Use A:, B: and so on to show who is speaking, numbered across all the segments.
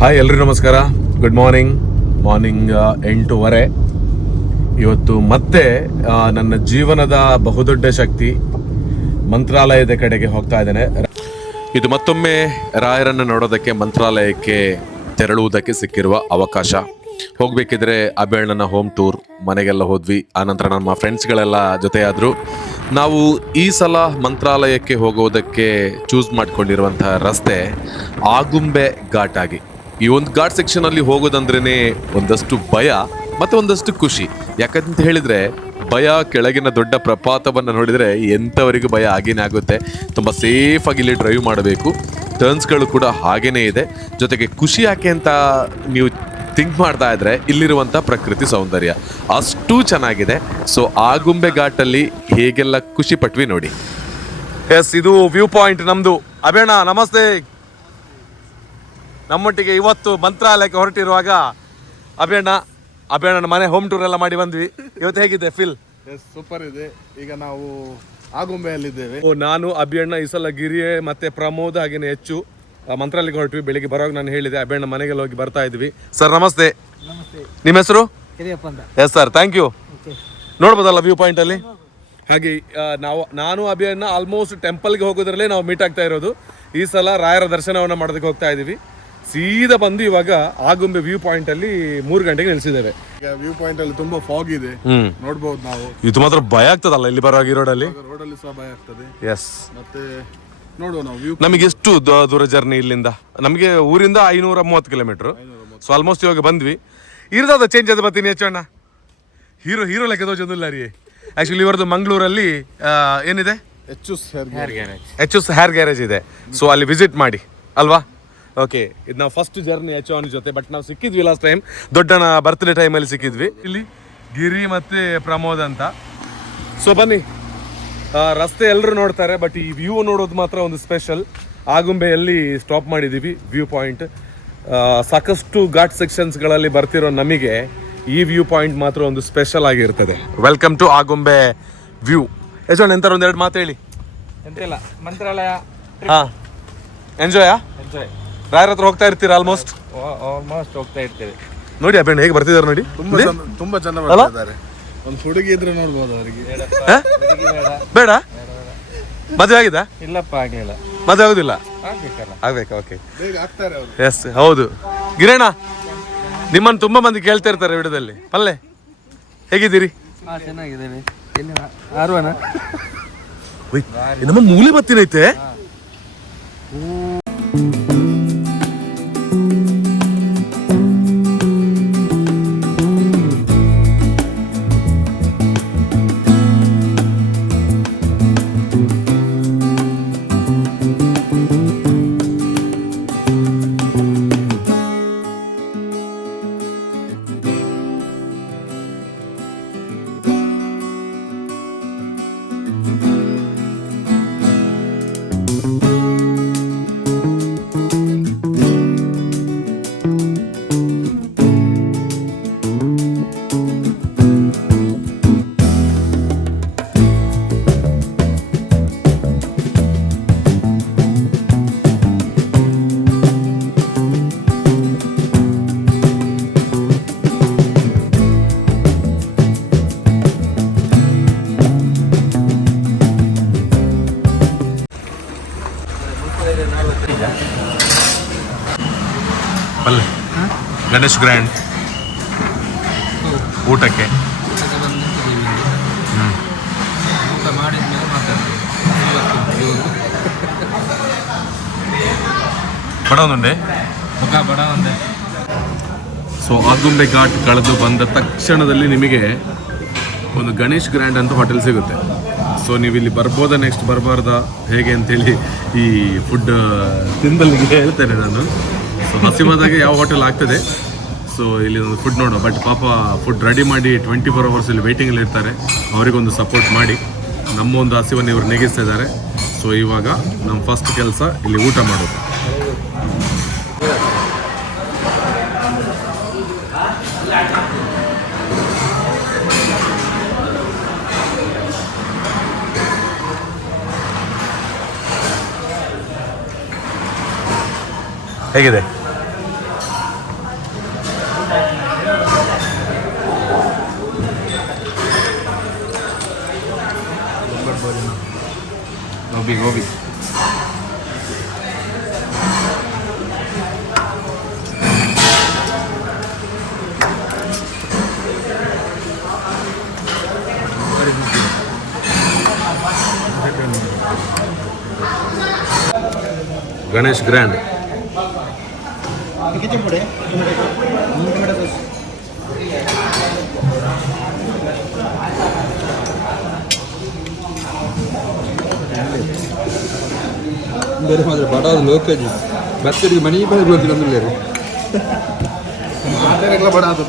A: Hi ಎಲ್ರಿಗೂ ನಮಸ್ಕಾರ. Good morning morning ಎಂಟೂವರೆ. ಇವತ್ತು ಮತ್ತೆ ನನ್ನ ಜೀವನದ ಬಹುದೊಡ್ಡ ಶಕ್ತಿ ಮಂತ್ರಾಲಯದ ಕಡೆಗೆ ಹೋಗ್ತಾ ಇದ್ದೇನೆ. ಇದು ಮತ್ತೊಮ್ಮೆ ರಾಯರನ್ನು ನೋಡೋದಕ್ಕೆ, ಮಂತ್ರಾಲಯಕ್ಕೆ ತೆರಳುವುದಕ್ಕೆ ಸಿಕ್ಕಿರುವ ಅವಕಾಶ. ಹೋಗಬೇಕಿದ್ರೆ ಅಬೇಳನ ಹೋಮ್ ಟೂರ್ ಮನೆಗೆಲ್ಲ ಹೋದ್ವಿ. ಆನಂತರ ನಮ್ಮ ಫ್ರೆಂಡ್ಸ್ಗಳೆಲ್ಲ ಜೊತೆಯಾದರು. ನಾವು ಈ ಸಲ ಮಂತ್ರಾಲಯಕ್ಕೆ ಹೋಗೋದಕ್ಕೆ ಚೂಸ್ ಮಾಡಿಕೊಂಡಿರುವಂಥ ರಸ್ತೆ ಆಗುಂಬೆ ಘಾಟ್ ಆಗಿ ಈ ಒಂದು ಘಾಟ್ ಸೆಕ್ಷನ್ ಅಲ್ಲಿ ಹೋಗೋದಂದ್ರೇನೆ ಒಂದಷ್ಟು ಭಯ ಮತ್ತೆ ಒಂದಷ್ಟು ಖುಷಿ. ಯಾಕಂತ ಹೇಳಿದ್ರೆ ಭಯ ಕೆಳಗಿನ ದೊಡ್ಡ ಪ್ರಪಾತವನ್ನು ನೋಡಿದರೆ ಎಂಥವರಿಗೂ ಭಯ ಹಾಗೇನೇ ಆಗುತ್ತೆ. ತುಂಬ ಸೇಫಾಗಿ ಇಲ್ಲಿ ಡ್ರೈವ್ ಮಾಡಬೇಕು. ಟರ್ನ್ಸ್ಗಳು ಕೂಡ ಹಾಗೇನೇ ಇದೆ. ಜೊತೆಗೆ ಖುಷಿ ಯಾಕೆ ಅಂತ ನೀವು ಥಿಂಕ್ ಮಾಡ್ತಾ ಇದ್ರೆ ಇಲ್ಲಿರುವಂಥ ಪ್ರಕೃತಿ ಸೌಂದರ್ಯ ಅಷ್ಟು ಚೆನ್ನಾಗಿದೆ. ಸೊ ಆಗುಂಬೆ ಘಾಟಲ್ಲಿ ಹೇಗೆಲ್ಲ ಖುಷಿ ಪಟ್ವಿ ನೋಡಿ. ಎಸ್ ಇದು ವ್ಯೂ ಪಾಯಿಂಟ್ ನಮ್ಮದು ಅಬೇಣ ನಮಸ್ತೆ. ನಮ್ಮೊಟ್ಟಿಗೆ ಇವತ್ತು ಮಂತ್ರಾಲಯಕ್ಕೆ ಹೊರಟಿರುವಾಗ ಅಭಿಯಣ್ಣ ಅಭಿಯಣ್ಣ ಮನೆ ಹೋಮ್ ಟೂರ್ ಎಲ್ಲ ಮಾಡಿ ಬಂದ್ವಿ. ಇವತ್ತು ಹೇಗಿದೆ ಫಿಲ್
B: ಎಸ್ ಸೂಪರ್ ಇದೆ. ಈಗ ನಾವು ಆಗುಂಬೆಯಲ್ಲಿದ್ದೇವೆ.
A: ಓ ನಾನು ಅಭಿಯಣ್ಣ ಈ ಸಲ ಗಿರಿಯೇ ಮತ್ತೆ ಪ್ರಮೋದ್ ಹಾಗೇನೆ ಹೆಚ್ಚು ಮಂತ್ರಾಲಯಕ್ಕೆ ಹೊರಟ್ವಿ. ಬೆಳಿಗ್ಗೆ ಬರೋವಾಗ ನಾನು ಹೇಳಿದೆ ಅಭಿಯಣ್ಣ ಮನೆಗೆಲ್ಲ ಹೋಗಿ ಬರ್ತಾ ಇದ್ವಿ. ಸರ್ ನಮಸ್ತೆ. ನಿಮ್ಮ ಹೆಸರು? ಎಸ್ ಸರ್ ಥ್ಯಾಂಕ್ ಯು ನೋಡ್ಬೋದಲ್ಲ ವ್ಯೂ ಪಾಯಿಂಟ್ ಅಲ್ಲಿ? ಹಾಗೆ ನಾವು ನಾನು ಅಭಿಯನ್ನ ಆಲ್ಮೋಸ್ಟ್ ಟೆಂಪಲ್ಗೆ ಹೋಗೋದ್ರಲ್ಲೇ ನಾವು ಮೀಟ್ ಆಗ್ತಾ ಇರೋದು. ಈ ಸಲ ರಾಯರ ದರ್ಶನವನ್ನು ಮಾಡೋದಕ್ಕೆ ಹೋಗ್ತಾ ಇದೀವಿ ಸೀದಾ ಬಂದು ಇವಾಗ ಆಗುಂಬೆ ವ್ಯೂ ಪಾಯಿಂಟ್ ಅಲ್ಲಿ ಮೂರು ಗಂಟೆಗೆ ನಿಲ್ಸಿದ್ದೇವೆ
B: ಈಗ ವ್ಯೂ ಪಾಯಿಂಟ್ ಅಲ್ಲಿ ತುಂಬಾ ಫಾಗ್ ಇದೆ.
A: ನೋಡಬಹುದು
B: ನೋಡ್ಬೋದು ನಾವು.
A: ಇದು ಮಾತ್ರ ಭಯ ಆಗ್ತದಲ್ಲ ಇಲ್ಲಿ ಬರುವಾಗ ಈ ರೋಡಲ್ಲಿ
B: ಅಲ್ಲಿ? ಸಹ ಭಯ ಆಗ್ತದೆ.
A: ಎಸ್
B: ಮತ್ತೆ ನೋಡುವ ನಾವು ವ್ಯೂ
A: ನಮಗೆ ಎಷ್ಟು ದೂರ ಜರ್ನಿ ಇಲ್ಲಿಂದ? ನಮಗೆ ಊರಿಂದ ಐನೂರ ಮೂವತ್ತು ಕಿಲೋಮೀಟರ್ ಸೊ ಆಲ್ಮೋಸ್ಟ್ ಇವಾಗ ಬಂದ್ವಿ. ಇರ್ದಾದ ಚೇಂಜ್ ಅದು ಬರ್ತೀನಿ ಹೆಚ್ಚಣ್ಣ ಹೀರೋ ಹೀರೋ ಲೆಕ್ಕ ತೋಚೊಂದಿಲ್ಲ ರೀ ಆ್ಯಕ್ಚುಲಿ ಇವರದ್ದು ಮಂಗಳೂರಲ್ಲಿ ಏನಿದೆ?
B: ಹೆಚ್ಚು
A: ಎಚ್ ಎಸ್ ಹೇರ್ ಗ್ಯಾರೇಜ್ ಇದೆ. ಸೊ ಅಲ್ಲಿ ವಿಸಿಟ್ ಮಾಡಿ. ಅಲ್ವಾ? ಓಕೆ ಇದು ನಾವು ಫಸ್ಟ್ ಜರ್ನಿ ಎಚ್ ಅವನ ಜೊತೆ ಬಟ್ ನಾವು ಸಿಕ್ಕಿದ್ವಿ ಲಾಸ್ಟ್ ಟೈಮ್ ದೊಡ್ಡನ ಬರ್ತ್ಡೇ ಟೈಮಲ್ಲಿ ಸಿಕ್ಕಿದ್ವಿ. ಇಲ್ಲಿ ಗಿರಿ ಮತ್ತು ಪ್ರಮೋದ್ ಅಂತ. ಸೊ ಬನ್ನಿ. ರಸ್ತೆ ಎಲ್ಲರೂ ನೋಡ್ತಾರೆ ಬಟ್ ಈ ವ್ಯೂ ನೋಡೋದು ಮಾತ್ರ ಒಂದು ಸ್ಪೆಷಲ್ ಆಗುಂಬೆಯಲ್ಲಿ ಸ್ಟಾಪ್ ಮಾಡಿದ್ದೀವಿ ವ್ಯೂ ಪಾಯಿಂಟ್ ಸಾಕಷ್ಟು ಘಾಟ್ ಸೆಕ್ಷನ್ಸ್ಗಳಲ್ಲಿ ಬರ್ತಿರೋ ನಮಗೆ ಈ ವ್ಯೂ ಪಾಯಿಂಟ್ ಮಾತ್ರ ಒಂದು ಸ್ಪೆಷಲ್ ಆಗಿರ್ತದೆ. ವೆಲ್ಕಮ್ ಟು ಆಗುಂಬೆ ವ್ಯೂ ಯಜಮಾನ್ ಎಂತಾರ ಒಂದೆರಡು ಮಾತು ಹೇಳಿ.
C: ಎಂತಿಲ್ಲ ಮಂತ್ರಾಲಯ
A: ಹಾಂ. ಎಂಜಾಯಾ
C: ಎಂಜಾಯ್
A: ರಾಯರ ಹತ್ರ ಹೋಗ್ತಾ ಇರ್ತೀರಾ ಆಲ್ಮೋಸ್ಟ್
C: ಆಲ್ಮೋಸ್ಟ್ ಹೋಗ್ತಾ ಇರ್ತೀವಿ.
A: ನೋಡಿ ಅಬ್ಬಣ್ಣ ಹೇಗೆ ಬರ್ತಿದಾರೆ ನೋಡಿ.
B: ತುಂಬಾ ಜನ ತುಂಬಾ ಜನ ಬರ್ತಿದ್ದಾರೆ. ಒಂದು ಹುಡುಗಿ ಇದ್ರೆ ನೋಡ್ಬೋದು ಅವರಿಗೆ.
A: ಹಾ? ಬೇಡ. ಮದುವೆ ಆಗಿದಾ?
C: ಇಲ್ಲಪ್ಪ ಆಗ್ಲಿಲ್ಲ.
A: ಮದುವೆ ಆಗುದಿಲ್ಲ?
C: ಆಗ್ಬೇಕಲ್ಲ.
A: ಆಗ್ಬೇಕಾ ಓಕೆ
B: ಬೇಗ ಆಗ್ತಾರೆ ಅವರು.
A: ಎಸ್ ಹೌದು. ಗಿರಣ ನಿಮ್ಮನ್ನು ತುಂಬಾ ಮಂದಿ ಕೇಳ್ತಾ ಇರ್ತಾರೆ ವಿಡಿಯೋದಲ್ಲಿ ಪಲ್ಲೆ ಹೇಗಿದ್ದೀರಿ?
C: ಹಾ ಚೆನ್ನಾಗಿದ್ದೇವೆ. ಎಲ್ಲಿ ಆರುವನ?
A: ನಮ್ಮ ಮೂಲಿ ಬತ್ತಿನೈತೆ? ಗಣೇಶ್ ಗ್ರ್ಯಾಂಡ್ ಊಟಕ್ಕೆ.
C: ಊಟ ಮಾತಾಡ್ತೀವಿ
A: ಬಡವನುಂಡೆ
C: ಮುಖ ಬಡ ಒಂದೇ.
A: ಸೊ ಆಗುಂಬೆ ಘಾಟ್ ಕಳೆದು ಬಂದ ತಕ್ಷಣದಲ್ಲಿ ನಿಮಗೆ ಒಂದು ಗಣೇಶ್ ಗ್ರ್ಯಾಂಡ್ ಅಂತ ಹೋಟೆಲ್ ಸಿಗುತ್ತೆ. ಸೊ ನೀವು ಇಲ್ಲಿ ಬರ್ಬೋದಾ ನೆಕ್ಸ್ಟ್ ಬರಬಾರ್ದಾ? ಹೇಗೆ ಅಂತೇಳಿ ಈ ಫುಡ್ ತಿಂದಲ್ಲಿಗೆ ಹೇಳ್ತೇನೆ ನಾನು. ಸೊ ಹಸಿವಾದಾಗ ಯಾವ ಹೋಟೆಲ್ ಆಗ್ತದೆ? ಸೊ ಇಲ್ಲಿ ಒಂದು ಫುಡ್ ನೋಡೋ. ಬಟ್ ಪಾಪ ಫುಡ್ ರೆಡಿ ಮಾಡಿ ಟ್ವೆಂಟಿ ಫೋರ್ ಅವರ್ಸ್ ಇಲ್ಲಿ ವೇಟಿಂಗಲ್ಲಿ ಇರ್ತಾರೆ. ಅವರಿಗೊಂದು ಸಪೋರ್ಟ್ ಮಾಡಿ. ನಮ್ಮ ಒಂದು ಹಸಿವನ್ನು ಇವರು ನೆಗೆಸ್ತಾ ಇದ್ದಾರೆ. ಸೊ ಇವಾಗ ನಮ್ಮ ಫಸ್ಟ್ ಕೆಲಸ ಇಲ್ಲಿ ಊಟ ಮಾಡೋದು. ಹೇಗಿದೆ? ಗೋಬಿ ಗೋಬಿ ಗಣೇಶ್ ಗ್ರ್ಯಾಂಡ್
C: ಬಡ ಲೋಕಜಿ ಬತ್ತರಿಗೆ ಮನೆ ಬಂದು ಗೊತ್ತಿಲ್ಲ ಅಂದ್ರೆ
B: ಬಡ ಅದು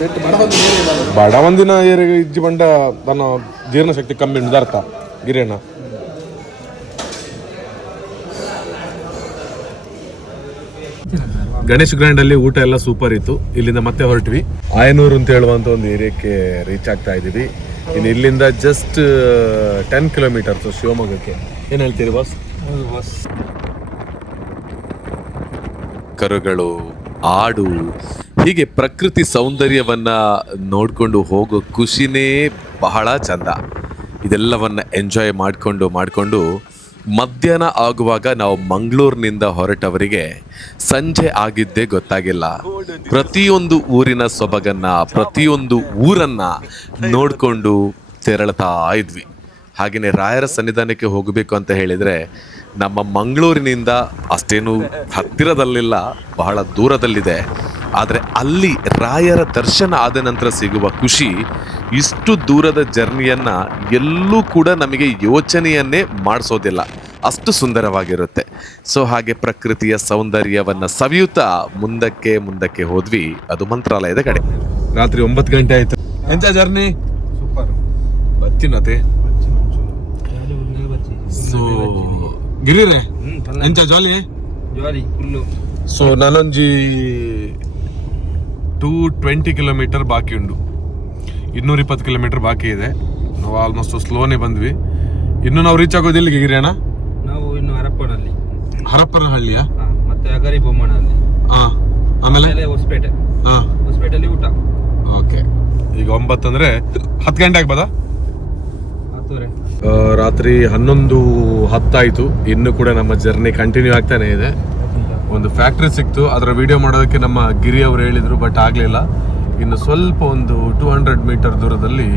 B: ಅದು.
A: ಒಂದಿನ ಏರಿಗೆ ಇಜ್ಜಿ ಬಂಡ ತನ್ನ ಜೀರ್ಣಶಕ್ತಿ ಕಮ್ಮಿ ಉಂಟು ಅರ್ಥ ಗಿರಿಯಣ್ಣ ಗಣೇಶ್ ಗ್ರ್ಯಾಂಡ್ ಅಲ್ಲಿ ಊಟ ಎಲ್ಲ ಸೂಪರ್ ಇತ್ತು. ಇಲ್ಲಿಂದ ಮತ್ತೆ ಹೊರಟ್ವಿ. ಆಯನೂರು ಅಂತ ಹೇಳುವಂತ ಒಂದು ಏರಿಯಾಕ್ಕೆ ರೀಚ್ ಆಗ್ತಾ ಇದೀವಿ ಇನ್ನು ಇಲ್ಲಿಂದ ಜಸ್ಟ್ ಟೆನ್ ಕಿಲೋಮೀಟರ್ಸ್ ಶಿವಮೊಗ್ಗಕ್ಕೆ. ಏನ್ ಹೇಳ್ತೀರಿ ಬಾಸ್
C: ಬಸ್
D: ಕರುಗಳು, ಆಡು, ಹೀಗೆ ಪ್ರಕೃತಿ ಸೌಂದರ್ಯವನ್ನ ನೋಡ್ಕೊಂಡು ಹೋಗೋ ಖುಷಿನೇ ಬಹಳ ಚಂದ. ಇದೆಲ್ಲವನ್ನ ಎಂಜಾಯ್ ಮಾಡಿಕೊಂಡು ಮಾಡಿಕೊಂಡು ಮಧ್ಯಾಹ್ನ ಆಗುವಾಗ ನಾವು ಮಂಗಳೂರಿನಿಂದ ಹೊರಟವರಿಗೆ ಸಂಜೆ ಆಗಿದ್ದೇ ಗೊತ್ತಾಗಿಲ್ಲ. ಪ್ರತಿಯೊಂದು ಊರಿನ ಸೊಬಗನ್ನ, ಪ್ರತಿಯೊಂದು ಊರನ್ನ ನೋಡಿಕೊಂಡು ತೆರಳತಾ ಇದ್ವಿ. ಹಾಗೆಯೇ ರಾಯರ ಸನ್ನಿಧಾನಕ್ಕೆ ಹೋಗಬೇಕು ಅಂತ ಹೇಳಿದರೆ ನಮ್ಮ ಮಂಗಳೂರಿನಿಂದ ಅಷ್ಟೇನು ಹತ್ತಿರದಲ್ಲಿಲ್ಲ ಬಹಳ ದೂರದಲ್ಲಿದೆ. ಆದರೆ ಅಲ್ಲಿ ರಾಯರ ದರ್ಶನ ಆದ ನಂತರ ಸಿಗುವ ಖುಷಿ ಇಷ್ಟು ದೂರದ ಜರ್ನಿಯನ್ನು ಎಲ್ಲೂ ಕೂಡ ನಮಗೆ ಯೋಚನೆಯನ್ನೇ ಮಾಡಿಸೋದಿಲ್ಲ. ಅಷ್ಟು ಸುಂದರವಾಗಿರುತ್ತೆ. ಸೊ ಹಾಗೆ ಪ್ರಕೃತಿಯ ಸೌಂದರ್ಯವನ್ನು ಸವಿಯುತ್ತಾ ಮುಂದಕ್ಕೆ ಮುಂದಕ್ಕೆ ಹೋದ್ವಿ. ಅದು ಮಂತ್ರಾಲಯದ ಕಡೆ.
A: ರಾತ್ರಿ ಒಂಬತ್ತು ಗಂಟೆ ಆಯ್ತು. ಎಂಥ ಜರ್ನಿ?
B: ಸೂಪರ್.
A: ಬತ್ತಿನತೆ ಸೊ ಗಿರಿರೆ? ಎಂತ ಜಾಲಿ?
C: ಜಾಲಿ ಫುಲ್ಲು
A: ಸೊ ನಾನೊಂಜಿ ಟೂ ಟ್ವೆಂಟಿ ಕಿಲೋಮೀಟರ್ ಬಾಕಿ ಉಂಡು. ಇನ್ನೂರ ಇಪ್ಪತ್ತು ಕಿಲೋಮೀಟರ್ ಬಾಕಿ ಇದೆ. ನಾವು ಆಲ್ಮೋಸ್ಟ್ ಸ್ಲೋನೇ ಬಂದ್ವಿ. ಇನ್ನು ನಾವು ರೀಚ್ ಆಗೋದಿಲ್ಲ ಗಿರಿಯಣ್ಣ?
C: ನಾವು ಇನ್ನು ಹರಪ್ಪನಲ್ಲಿ
A: ಹರಪ್ಪನಹಳ್ಳಿಯ?
C: ಹಾ, ಮತ್ತೆ ಅಗರಿ ಬೊಮ್ಮನಹಳ್ಳಿ.
A: ಹಾಂ ಆಮೇಲೆ?
C: ಹೊಸಪೇಟೆ.
A: ಹಾಂ.
C: ಹೊಸಪೇಟೆಯಲ್ಲಿ ಊಟ.
A: ಓಕೆ. ಈಗ ಒಂಬತ್ತು ಅಂದರೆ ಹತ್ತು ಗಂಟೆ ಆಗ್ಬೋದಾ? ರಾತ್ರಿ ಹನ್ನೊಂದು ಹತ್ತಾಯ್ತು. ಇನ್ನು ಕೂಡ ನಮ್ಮ ಜರ್ನಿ ಕಂಟಿನ್ಯೂ ಆಗ್ತಾನೆ ಇದೆ. ಒಂದು ಫ್ಯಾಕ್ಟ್ರಿ ಸಿಕ್ತು. ಅದರ ವಿಡಿಯೋ ಮಾಡೋದಕ್ಕೆ ನಮ್ಮ ಗಿರಿ ಅವರು ಹೇಳಿದ್ರು ಬಟ್ ಆಗಲಿಲ್ಲ. ಇನ್ನು ಸ್ವಲ್ಪ ಒಂದು ಟೂ ಹಂಡ್ರೆಡ್ ಮೀಟರ್ ದೂರದಲ್ಲಿ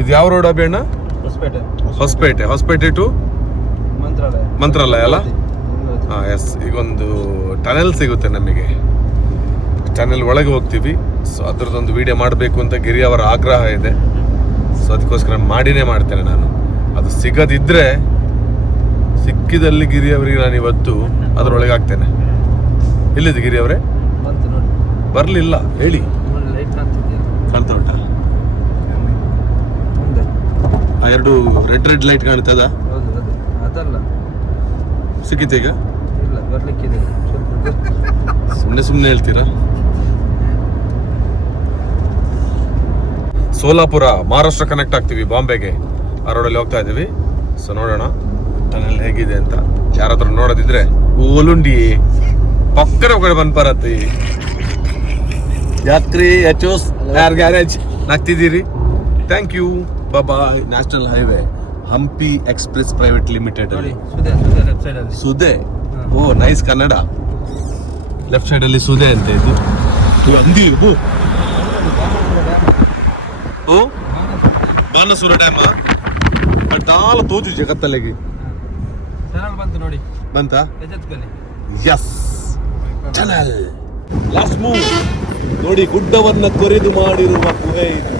A: ಇದು ಯಾವ ರೋಡ್ ಅಭಿಯಣ್ಣ
C: ಹೊಸಪೇಟೆ.
A: ಹೊಸಪೇಟೆ. ಹೊಸಪೇಟೆ ಟು
C: ಮಂತ್ರಾಲಯ.
A: ಮಂತ್ರಾಲಯ ಅಲ್ಲ? ಹಾಂ ಎಸ್ ಈಗ ಒಂದು ಟನೆಲ್ ಸಿಗುತ್ತೆ ನಮಗೆ. ಟನಲ್ ಒಳಗೆ ಹೋಗ್ತೀವಿ. ಸೊ ಅದ್ರದ್ದೊಂದು ವಿಡಿಯೋ ಮಾಡಬೇಕು ಅಂತ ಗಿರಿ ಅವರ ಆಗ್ರಹ ಇದೆ. ಸೊ ಅದಕ್ಕೋಸ್ಕರ ಮಾಡಿನೇ ಮಾಡ್ತೇನೆ ನಾನು. ಅದು ಸಿಗದಿದ್ರೆ ಸಿಕ್ಕಿದಲ್ಲಿ ಗಿರಿ ಅವರಿಗೆ ನಾನು ಇವತ್ತು ಅದರೊಳಗೆ ಆಗ್ತೇನೆ ಎಲ್ಲಿದೆ ಗಿರಿ ಅವರೇ ಬರಲಿಲ್ಲ ಹೇಳಿ. ಕಾಣ್ತಾ ಉಂಟಾ? ಆ ಎರಡು ರೆಡ್ ರೆಡ್ ಲೈಟ್ ಕಾಣ್ತದ?
C: ಸಿಕ್ಕಿತ್ತೀಗ ಅದಲ್ಲ.
A: ಸಿಕ್ಕಿತೆ ಈಗ
C: ಇಲ್ಲ ಬರ್ಲಿಕ್ಕಿದೆ.
A: ಸುಮ್ಮನೆ ಸುಮ್ಮನೆ ಹೇಳ್ತೀರಾ? ಸೋಲಾಪುರ ಮಹಾರಾಷ್ಟ್ರ ಕನೆಕ್ಟ್ ಆಗ್ತೀವಿ ಬಾಂಬೆಗೆ. ಆ ರೋಡಲ್ಲಿ ಹೋಗ್ತಾ ಇದ್ದೀವಿ. ಸೊ ನೋಡೋಣ ಟನಲ್ ಹೇಗಿದೆ ಅಂತ. ಯಾರಾದ್ರೂ ನೋಡೋದಿದ್ರೆ ಓಲುಂಡಿ. ಪಕ್ಕದ ಕಡೆ ಬಂದ್ ಬರತ್ತಿ ಯಾತ್ರಿ ಎಚೋಸ್ ಯಾರ್ garage? ನಾಗ್ತಿದ್ದೀರಿ? Thank you bye national highway Hampi express private limited ಅಲ್ಲಿ.
C: ಸುದೆ
A: oh nice Kannada. Left side ಅಲ್ಲಿ ಸುದೆ ಅಂತ ಇದು. ಅಂದಿ ಬಾನಸುರ ಡ್ಯಾಮ್ ದಾಲ ತೋಜು ಜಗತ್ತಲ್ಲಿಗೆ.
C: ಚಾನಲ್ ಬಂತು ನೋಡಿ.
A: ಬಂತ? ಎಸ್ ಚಾನಲ್ ಲಾಸ್ಟ್ ಮೂವ್ ನೋಡಿ ಗುಡ್ಡವನ್ನ ಕೊರೆದು ಮಾಡಿರುವ ಗುಹೆ ಇದು.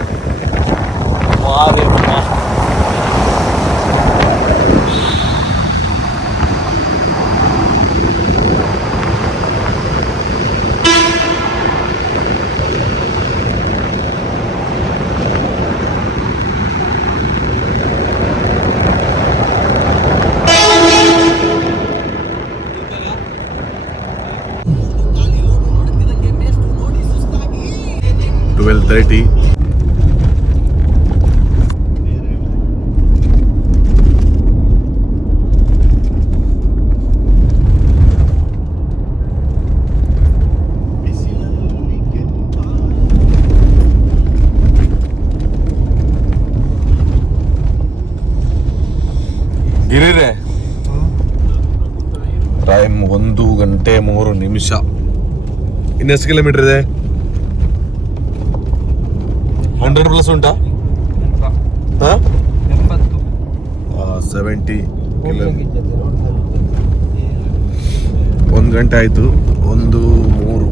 A: ಇನ್ನೆಷ್ಟು ಕಿಲೋಮೀಟರ್ ಇದೆ. ಹಂಡ್ರೆಡ್ ಪ್ಲಸ್ ಉಂಟಾ? ಸೆವೆಂಟಿ ಒಂದು ಗಂಟೆ ಆಯಿತು. ಒಂದು, ಮೂರು.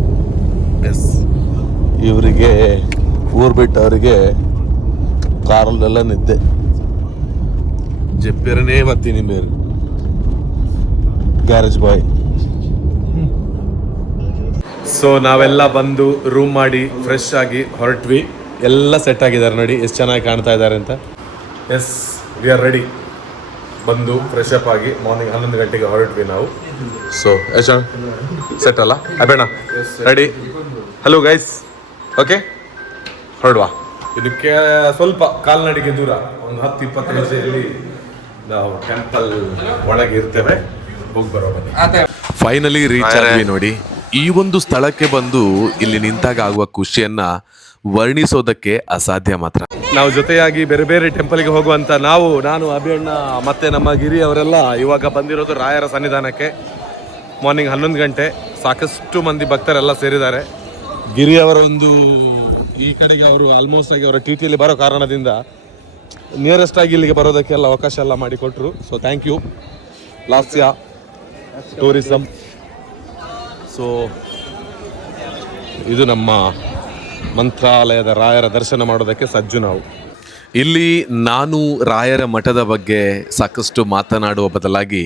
A: ಎಸ್ ಇವರಿಗೆ ಊರು ಬಿಟ್ಟವರಿಗೆ ಕಾರಲ್ಲೆಲ್ಲ ನಿದ್ದೆ. ಜಪ್ಪಿರನೇ ಬರ್ತೀನಿ ಬೇರೆ. ಗ್ಯಾರೇಜ್ ಬಾಯ್ ಸೊ ನಾವೆಲ್ಲ ಬಂದು ರೂಮ್ ಮಾಡಿ ಫ್ರೆಶ್ ಆಗಿ ಹೊರಟ್ವಿ. ಎಲ್ಲ ಸೆಟ್ ಆಗಿದ್ದಾರೆ ನೋಡಿ ಎಷ್ಟು ಚೆನ್ನಾಗಿ ಕಾಣ್ತಾ ಇದ್ದಾರೆ ಅಂತ. ಎಸ್ ವಿ ಆರ್ ರೆಡಿ ಬಂದು ಫ್ರೆಶ್ ಅಪ್ ಆಗಿ ಮಾರ್ನಿಂಗ್ ಹನ್ನೊಂದು ಗಂಟೆಗೆ ಹೊರಟ್ವಿ ನಾವು. ಸೊ ಯಶಾಣ್ ಸೆಟ್ ಅಲ್ಲ? ಅಬೇಣ ರೆಡಿ ಹಲೋ ಗೈಸ್ ಓಕೆ ಹೊರಡುವ. ಇದಕ್ಕೆ ಸ್ವಲ್ಪ ಕಾಲ್ನಡಿಗೆ ದೂರ ಒಂದು ಹತ್ತು ಇಪ್ಪತ್ತು ನಿಮಿಷದಲ್ಲಿ ನಾವು ಟೆಂಪಲ್ ಒಳಗೆ ಇರ್ತೇವೆ. ಹೋಗಿ ಬರೋ ಬನ್ನಿ.
D: ಫೈನಲಿ ರೀಚ್ ಆಗಿ ನೋಡಿ. ಈ ಒಂದು ಸ್ಥಳಕ್ಕೆ ಬಂದು ಇಲ್ಲಿ ನಿಂತಾಗ ಆಗುವ ಖುಷಿಯನ್ನ ವರ್ಣಿಸೋದಕ್ಕೆ ಅಸಾಧ್ಯ ಮಾತ್ರ.
A: ನಾವು ಜೊತೆಯಾಗಿ ಬೇರೆ ಬೇರೆ ಟೆಂಪಲ್ಗೆ ಹೋಗುವಂತ ನಾವು, ನಾನು ಅಭಿಯಣ್ಣ ಮತ್ತೆ ನಮ್ಮ ಗಿರಿ ಅವರೆಲ್ಲ ಇವಾಗ ಬಂದಿರೋದು ರಾಯರ ಸನ್ನಿಧಾನಕ್ಕೆ. ಮಾರ್ನಿಂಗ್ ಹನ್ನೊಂದು ಗಂಟೆ, ಸಾಕಷ್ಟು ಮಂದಿ ಭಕ್ತರೆಲ್ಲ ಸೇರಿದ್ದಾರೆ. ಗಿರಿ ಅವರ ಒಂದು ಈ ಕಡೆಗೆ ಅವರು ಆಲ್ಮೋಸ್ಟ್ ಆಗಿ ಅವರ ಟಿ ಟಿಯಲ್ಲಿ ಬರೋ ಕಾರಣದಿಂದ ನಿಯರೆಸ್ಟ್ ಆಗಿ ಇಲ್ಲಿಗೆ ಬರೋದಕ್ಕೆಲ್ಲ ಅವಕಾಶ ಎಲ್ಲ ಮಾಡಿಕೊಟ್ರು. So thank you Lasya tourism so, ಇದು ನಮ್ಮ ಮಂತ್ರಾಲಯದ ರಾಯರ ದರ್ಶನ ಮಾಡೋದಕ್ಕೆ ಸಜ್ಜು ನಾವು.
D: ಇಲ್ಲಿ ನಾನು ರಾಯರ ಮಠದ ಬಗ್ಗೆ ಸಾಕಷ್ಟು ಮಾತನಾಡುವ ಬದಲಾಗಿ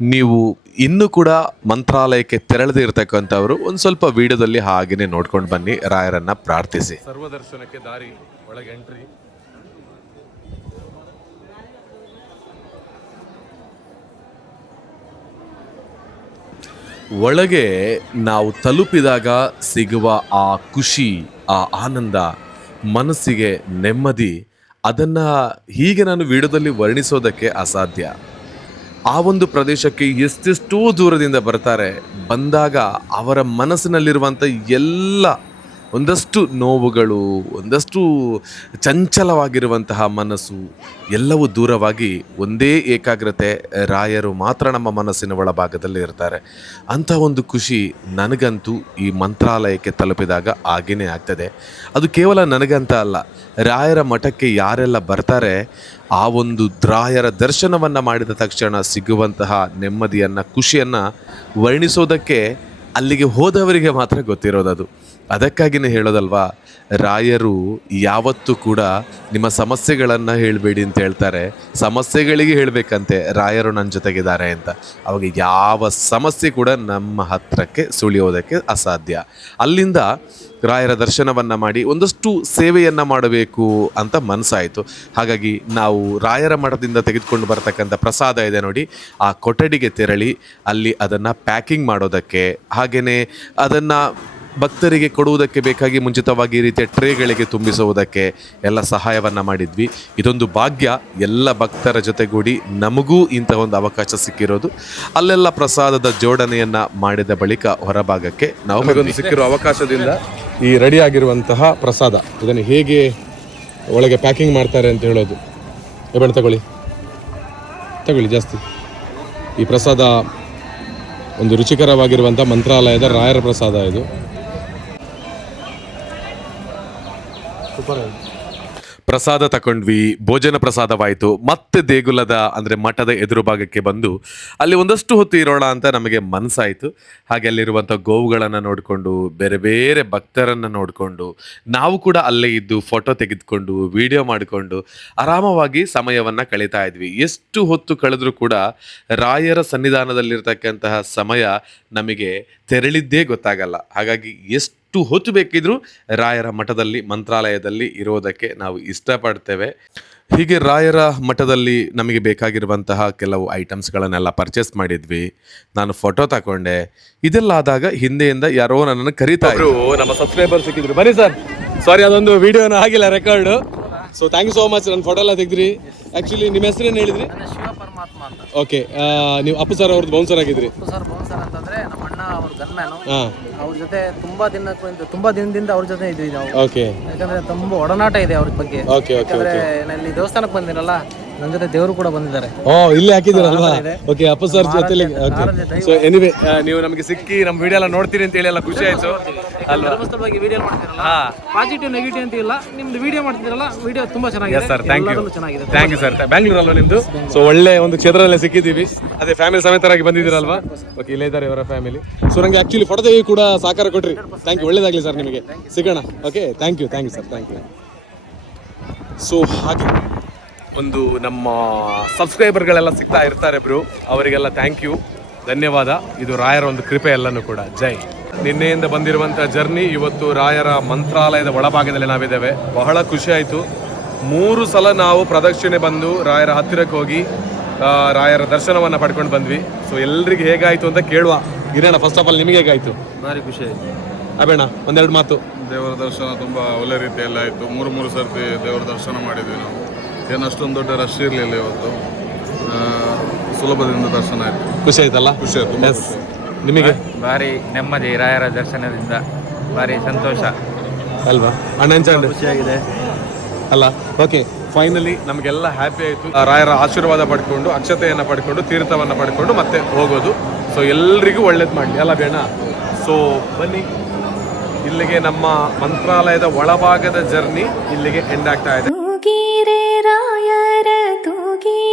D: ನೀವು ಇನ್ನೂ ಕೂಡ ಮಂತ್ರಾಲಯಕ್ಕೆ ತೆರಳದೇ ಇರತಕ್ಕಂಥವ್ರು ಒಂದು ಸ್ವಲ್ಪ ವಿಡಿಯೋದಲ್ಲಿ ಹಾಗೆಯೇ ನೋಡ್ಕೊಂಡು ಬನ್ನಿ, ರಾಯರನ್ನು ಪ್ರಾರ್ಥಿಸಿ.
A: ಸರ್ವದರ್ಶನಕ್ಕೆ ದಾರಿ, ಒಳಗೆ ಎಂಟ್ರಿ
D: ಒಳಗೆ ನಾವು ತಲುಪಿದಾಗ ಸಿಗುವ ಆ ಖುಷಿ, ಆ ಆನಂದ, ಮನಸ್ಸಿಗೆ ನೆಮ್ಮದಿ, ಅದನ್ನು ಹೀಗೆ ನಾನು ವಿಡಿಯೋದಲ್ಲಿ ವರ್ಣಿಸೋದಕ್ಕೆ ಅಸಾಧ್ಯ. ಆ ಒಂದು ಪ್ರದೇಶಕ್ಕೆ ಎಷ್ಟೆಷ್ಟೋ ದೂರದಿಂದ ಬರ್ತಾರೆ. ಬಂದಾಗ ಅವರ ಮನಸ್ಸಿನಲ್ಲಿರುವಂಥ ಎಲ್ಲ ಒಂದಷ್ಟು ನೋವುಗಳು, ಒಂದಷ್ಟು ಚಂಚಲವಾಗಿರುವಂತಹ ಮನಸ್ಸು, ಎಲ್ಲವೂ ದೂರವಾಗಿ ಒಂದೇ ಏಕಾಗ್ರತೆ, ರಾಯರು ಮಾತ್ರ ನಮ್ಮ ಮನಸ್ಸಿನ ಒಳಭಾಗದಲ್ಲಿ ಇರ್ತಾರೆ. ಅಂಥ ಒಂದು ಖುಷಿ ನನಗಂತೂ ಈ ಮಂತ್ರಾಲಯಕ್ಕೆ ತಲುಪಿದಾಗ ಆಗಿನೇ ಆಗ್ತದೆ. ಅದು ಕೇವಲ ನನಗಂತ ಅಲ್ಲ, ರಾಯರ ಮಠಕ್ಕೆ ಯಾರೆಲ್ಲ ಬರ್ತಾರೆ, ಆ ಒಂದು ರಾಯರ ದರ್ಶನವನ್ನು ಮಾಡಿದ ತಕ್ಷಣ ಸಿಗುವಂತಹ ನೆಮ್ಮದಿಯನ್ನು, ಖುಷಿಯನ್ನು ವರ್ಣಿಸೋದಕ್ಕೆ ಅಲ್ಲಿಗೆ ಹೋದವರಿಗೆ ಮಾತ್ರ ಗೊತ್ತಿರೋದದು. ಅದಕ್ಕಾಗಿನೇ ಹೇಳೋದಲ್ವಾ, ರಾಯರು ಯಾವತ್ತೂ ಕೂಡ ನಿಮ್ಮ ಸಮಸ್ಯೆಗಳನ್ನು ಹೇಳಬೇಡಿ ಅಂತ ಹೇಳ್ತಾರೆ. ಸಮಸ್ಯೆಗಳಿಗೆ ಹೇಳಬೇಕಂತೆ, ರಾಯರು ನನ್ನ ಜೊತೆಗಿದ್ದಾರೆ ಅಂತ. ಅವಾಗ ಯಾವ ಸಮಸ್ಯೆ ಕೂಡ ನಮ್ಮ ಹತ್ರಕ್ಕೆ ಸುಳಿಯೋದಕ್ಕೆ ಅಸಾಧ್ಯ. ಅಲ್ಲಿಂದ ರಾಯರ ದರ್ಶನವನ್ನು ಮಾಡಿ ಒಂದಷ್ಟು ಸೇವೆಯನ್ನು ಮಾಡಬೇಕು ಅಂತ ಮನಸ್ಸಾಯಿತು ಹಾಗಾಗಿ ನಾವು ರಾಯರ ಮಠದಿಂದ ತೆಗೆದುಕೊಂಡು ಬರತಕ್ಕಂಥ ಪ್ರಸಾದ ಇದೆ ನೋಡಿ. ಆ ಕೊಠಡಿಗೆ ತೆರಳಿ ಅಲ್ಲಿ ಅದನ್ನು ಪ್ಯಾಕಿಂಗ್ ಮಾಡೋದಕ್ಕೆ ಹಾಗೆಯೇ ಅದನ್ನು ಭಕ್ತರಿಗೆ ಕೊಡುವುದಕ್ಕೆ ಬೇಕಾಗಿ ಮುಂಚಿತವಾಗಿ ಈ ರೀತಿಯ ಟ್ರೇಗಳಿಗೆ ತುಂಬಿಸುವುದಕ್ಕೆ ಎಲ್ಲ ಸಹಾಯವನ್ನು ಮಾಡಿದ್ವಿ. ಇದೊಂದು ಭಾಗ್ಯ. ಎಲ್ಲ ಭಕ್ತರ ಜೊತೆಗೂಡಿ ನಮಗೂ ಇಂಥ ಒಂದು ಅವಕಾಶ ಸಿಕ್ಕಿರೋದು. ಅಲ್ಲೆಲ್ಲ ಪ್ರಸಾದದ ಜೋಡಣೆಯನ್ನು ಮಾಡಿದ ಬಳಿಕ ಹೊರಭಾಗಕ್ಕೆ ನಾವು
A: ಸಿಕ್ಕಿರೋ ಅವಕಾಶದಿಂದ ಈ ರೆಡಿಯಾಗಿರುವಂತಹ ಪ್ರಸಾದ. ಇದನ್ನು ಹೇಗೆ ಒಳಗೆ ಪ್ಯಾಕಿಂಗ್ ಮಾಡ್ತಾರೆ ಅಂತ ಹೇಳೋದು. ಬೇಡ ತಗೊಳ್ಳಿ. ತಗೊಳ್ಳಿ ಜಾಸ್ತಿ. ಈ ಪ್ರಸಾದ ಒಂದು ರುಚಿಕರವಾಗಿರುವಂಥ ಮಂತ್ರಾಲಯದ ರಾಯರ ಪ್ರಸಾದ ಇದು.
D: ಪ್ರಸಾದ ತಕೊಂಡ್ವಿ, ಭೋಜನ ಪ್ರಸಾದವಾಯಿತು. ಮತ್ತೆ ದೇಗುಲದ, ಅಂದರೆ ಮಠದ ಎದುರು ಭಾಗಕ್ಕೆ ಬಂದು ಅಲ್ಲಿ ಒಂದಷ್ಟು ಹೊತ್ತು ಇರೋಣ ಅಂತ ನಮಗೆ ಮನಸ್ಸಾಯಿತು ಹಾಗೆ ಅಲ್ಲಿರುವಂಥ ಗೋವುಗಳನ್ನು ನೋಡಿಕೊಂಡು, ಬೇರೆ ಬೇರೆ ಭಕ್ತರನ್ನು ನೋಡಿಕೊಂಡು, ನಾವು ಕೂಡ ಅಲ್ಲೇ ಇದ್ದು ಫೋಟೋ ತೆಗೆದುಕೊಂಡು, ವಿಡಿಯೋ ಮಾಡಿಕೊಂಡು ಆರಾಮವಾಗಿ ಸಮಯವನ್ನು ಕಳೀತಾ ಇದ್ವಿ. ಎಷ್ಟು ಹೊತ್ತು ಕಳೆದರೂ ಕೂಡ ರಾಯರ ಸನ್ನಿಧಾನದಲ್ಲಿರ್ತಕ್ಕಂತಹ ಸಮಯ ನಮಗೆ ತೆರಳಿದ್ದೇ ಗೊತ್ತಾಗಲ್ಲ. ಹಾಗಾಗಿ ಎಷ್ಟು ಎಷ್ಟು ಹೊತ್ತು ಬೇಕಿದ್ರೂ ರಾಯರ ಮಠದಲ್ಲಿ, ಮಂತ್ರಾಲಯದಲ್ಲಿ ಇರೋದಕ್ಕೆ ನಾವು ಇಷ್ಟಪಡ್ತೇವೆ. ಹೀಗೆ ರಾಯರ ಮಠದಲ್ಲಿ ನಮಗೆ ಬೇಕಾಗಿರುವಂತಹ ಕೆಲವು ಐಟಮ್ಸ್ಗಳನ್ನೆಲ್ಲ ಪರ್ಚೇಸ್ ಮಾಡಿದ್ವಿ. ನಾನು ಫೋಟೋ ತಗೊಂಡೆ ಇದೆಲ್ಲ ಆದಾಗ ಹಿಂದೆಯಿಂದ ಯಾರೋ ನನ್ನನ್ನು ಕರೀತಾ
A: ನಮ್ಮ ಸಬ್ಸ್ಕ್ರೈಬರ್ ಸಿಕ್ಕಿದ್ರು. ಬನ್ನಿ ಸರ್. ಸಾರಿ ಅದೊಂದು ವಿಡಿಯೋನ ಆಗಿಲ್ಲ record so thank you so much ನನ್ನ ಫೋಟೋ ಎಲ್ಲ ತೆಗೆದ್ರಿ. ಆ್ಯಕ್ಚುಲಿ ನಿಮ್ಮ ಹೆಸರೇನು ಹೇಳಿದ್ರಿ?
E: ಶಿವ ಪರಮಾತ್ಮ ಅಂತ.
A: ಓಕೆ ನೀವು ಅಪ್ಪು ಸರ್ ಅವ್ರದ್ದು ಬೌನ್ಸರ್ ಆಗಿದ್ರಿ.
E: ಸರ್ ಬೌನ್ಸರ್ ಸರ್ ಅಂತಂದ್ರೆ ನಮ್ಮ ಅಣ್ಣ ಅವ್ರ ಗನ್ಮ್ಯಾನು
A: ಹಾಂ.
E: ಅವ್ರ ಜೊತೆ ತುಂಬಾ ದಿನಕ್ಕಿಂತ ತುಂಬಾ ದಿನದಿಂದ ಅವ್ರ ಜೊತೆ ಇದ್ವಿ ನಾವು.
A: ಓಕೆ
E: ಯಾಕಂದ್ರೆ ತುಂಬಾ ಒಡನಾಟ ಇದೆ ಅವ್ರ ಬಗ್ಗೆ.
A: ಓಕೆ ಓಕೆ
E: ಯಾಕಂದ್ರೆ ನಾನು ಇಲ್ಲಿ ದೇವಸ್ಥಾನಕ್ಕೆ ಬಂದಿರಲ್ಲ ನನ್ನ ಜೊತೆ ದೇವರು ಕೂಡ ಬಂದಿದ್ದಾರೆ.
A: ಓ ಇಲ್ಲಿ ಹಾಕಿದ್ದೀರಲ್ವಾ. ಓಕೆ ಅಪ್ಪ ಸರ್ ಜೊತೆಲಿ ಓಕೆ. ಸೊ ಎನಿವೆ ನೀವು ನಮಗೆ ಸಿಕ್ಕಿ ನಮ್ಮ ವಿಡಿಯೋ ಎಲ್ಲ ನೋಡ್ತೀರಿ ಅಂತ ಹೇಳಿ ಎಲ್ಲ ಖುಷಿ ಆಯ್ತು. ಅಲ್ವಾ?
E: ಧರ್ಮಸ್ಥಳ ಬಗ್ಗೆ ವಿಡಿಯೋ ಮಾಡ್ತಿರಲ್ಲ?
A: ಹಾ.
E: ಪಾಸಿಟಿವ್ ನೆಗೆಟಿವ್ ಅಂತ ಇಲ್ಲ. ನಿಮ್ದು ವಿಡಿಯೋ ಮಾಡ್ತಿರಲ್ಲ ವಿಡಿಯೋ ತುಂಬಾ ಚೆನ್ನಾಗಿದೆ.
A: ಸರ್ ಥ್ಯಾಂಕ್ ಯು
E: ಚೆನ್ನಾಗಿದೆ.
A: ಥ್ಯಾಂಕ್ ಯು ಸರ್ ಬ್ಯಾಂಗ್ಳೂರ್ ಅಲ್ವಾ ನಿಮ್ದು? ಸೊ ಒಳ್ಳೆ ಒಂದು ಕ್ಷೇತ್ರದಲ್ಲೇ ಸಿಕ್ಕಿದ್ದೀವಿ. ಅದೇ ಫ್ಯಾಮಿಲಿ ಸಮೇತರಾಗಿ ಬಂದಿದ್ದೀರಲ್ವಾ? ಓಕೆ ಇಲ್ಲೇ ಇದ್ದಾರೆ ಇವರ ಫ್ಯಾಮಿಲಿ ಸೊ ನಂಗೆ ಆಕ್ಚುಲಿ ಫೋಟೋ ಕೂಡ ಸಹಕಾರ ಕೊಟ್ರಿ. ಥ್ಯಾಂಕ್ ಯು ಒಳ್ಳೇದಾಗ್ಲಿ ಸರ್ ನಿಮಗೆ. ಸಿಗೋಣ. Okay thank you thank you sir thank you so ಹಾಗೆ. ಒಂದು ನಮ್ಮ ಸಬ್ಸ್ಕ್ರೈಬರ್ಗಳೆಲ್ಲ ಸಿಗ್ತಾ ಇರ್ತಾರೆ ಬ್ರು. ಅವರಿಗೆಲ್ಲ ಥ್ಯಾಂಕ್ ಯು ಧನ್ಯವಾದ. ಇದು ರಾಯರ ಒಂದು ಕೃಪೆ ಎಲ್ಲನೂ ಕೂಡ. ಜೈ. ನಿನ್ನೆಯಿಂದ ಬಂದಿರುವಂಥ ಜರ್ನಿ ಇವತ್ತು ರಾಯರ ಮಂತ್ರಾಲಯದ ಒಳಭಾಗದಲ್ಲಿ ನಾವಿದ್ದೇವೆ. ಬಹಳ ಖುಷಿ ಆಯಿತು. ಮೂರು ಸಲ ನಾವು ಪ್ರದಕ್ಷಿಣೆ ಬಂದು ರಾಯರ ಹತ್ತಿರಕ್ಕೆ ಹೋಗಿ ರಾಯರ ದರ್ಶನವನ್ನು ಪಡ್ಕೊಂಡು ಬಂದ್ವಿ. ಸೊ ಎಲ್ರಿಗೆ ಹೇಗಾಯಿತು ಅಂತ ಕೇಳುವ. ಗಿರಣ ಫಸ್ಟ್ ಆಫ್ ಆಲ್ ನಿಮಗೆ ಹೇಗಾಯಿತು?
C: ಭಾರಿ ಖುಷಿ ಆಯ್ತು.
A: ಅಬೇಣ ಒಂದೆರಡು ಮಾತು.
B: ದೇವರ ದರ್ಶನ ತುಂಬಾ ಒಳ್ಳೆ ರೀತಿಯಲ್ಲಿ ಆಯಿತು. ಮೂರು ಮೂರು ಸರ್ತಿ ದೇವರ ದರ್ಶನ ಮಾಡಿದ್ವಿ ನಾವು. ಏನು ಅಷ್ಟೊಂದು ದೊಡ್ಡ ರಶ್ ಇರಲಿಲ್ಲ ಇವತ್ತು. ಸುಲಭದಿಂದ ದರ್ಶನ ಆಯ್ತು.
A: ಖುಷಿ ಆಯ್ತಲ್ಲ?
B: ಖುಷಿ ಆಯ್ತು
A: ಎಸ್ ನಿಮಗೆ?
F: ಭಾರಿ ನೆಮ್ಮದಿ ರಾಯರ ದರ್ಶನದಿಂದ ಭಾರಿ ಸಂತೋಷ.
A: ಅಲ್ವಾ? ಅಣ್ಣ
C: ಖುಷಿಯಾಗಿದೆ
A: ಅಲ್ಲ ಓಕೆ. ಫೈನಲಿ ನಮಗೆಲ್ಲ ಹ್ಯಾಪಿ ಆಯಿತು. ರಾಯರ ಆಶೀರ್ವಾದ ಪಡ್ಕೊಂಡು ಅಕ್ಷತೆಯನ್ನು ಪಡ್ಕೊಂಡು ತೀರ್ಥವನ್ನು ಪಡ್ಕೊಂಡು ಮತ್ತೆ ಹೋಗೋದು. ಸೊ ಎಲ್ರಿಗೂ ಒಳ್ಳೇದು ಮಾಡಲಿ. ಅಲ್ಲ ಬೇಣ? ಸೊ ಬನ್ನಿ. ಇಲ್ಲಿಗೆ ನಮ್ಮ ಮಂತ್ರಾಲಯದ ಒಳಭಾಗದ ಜರ್ನಿ ಇಲ್ಲಿಗೆ ಎಂಡ್ ಆಗ್ತಾ ಇದೆ.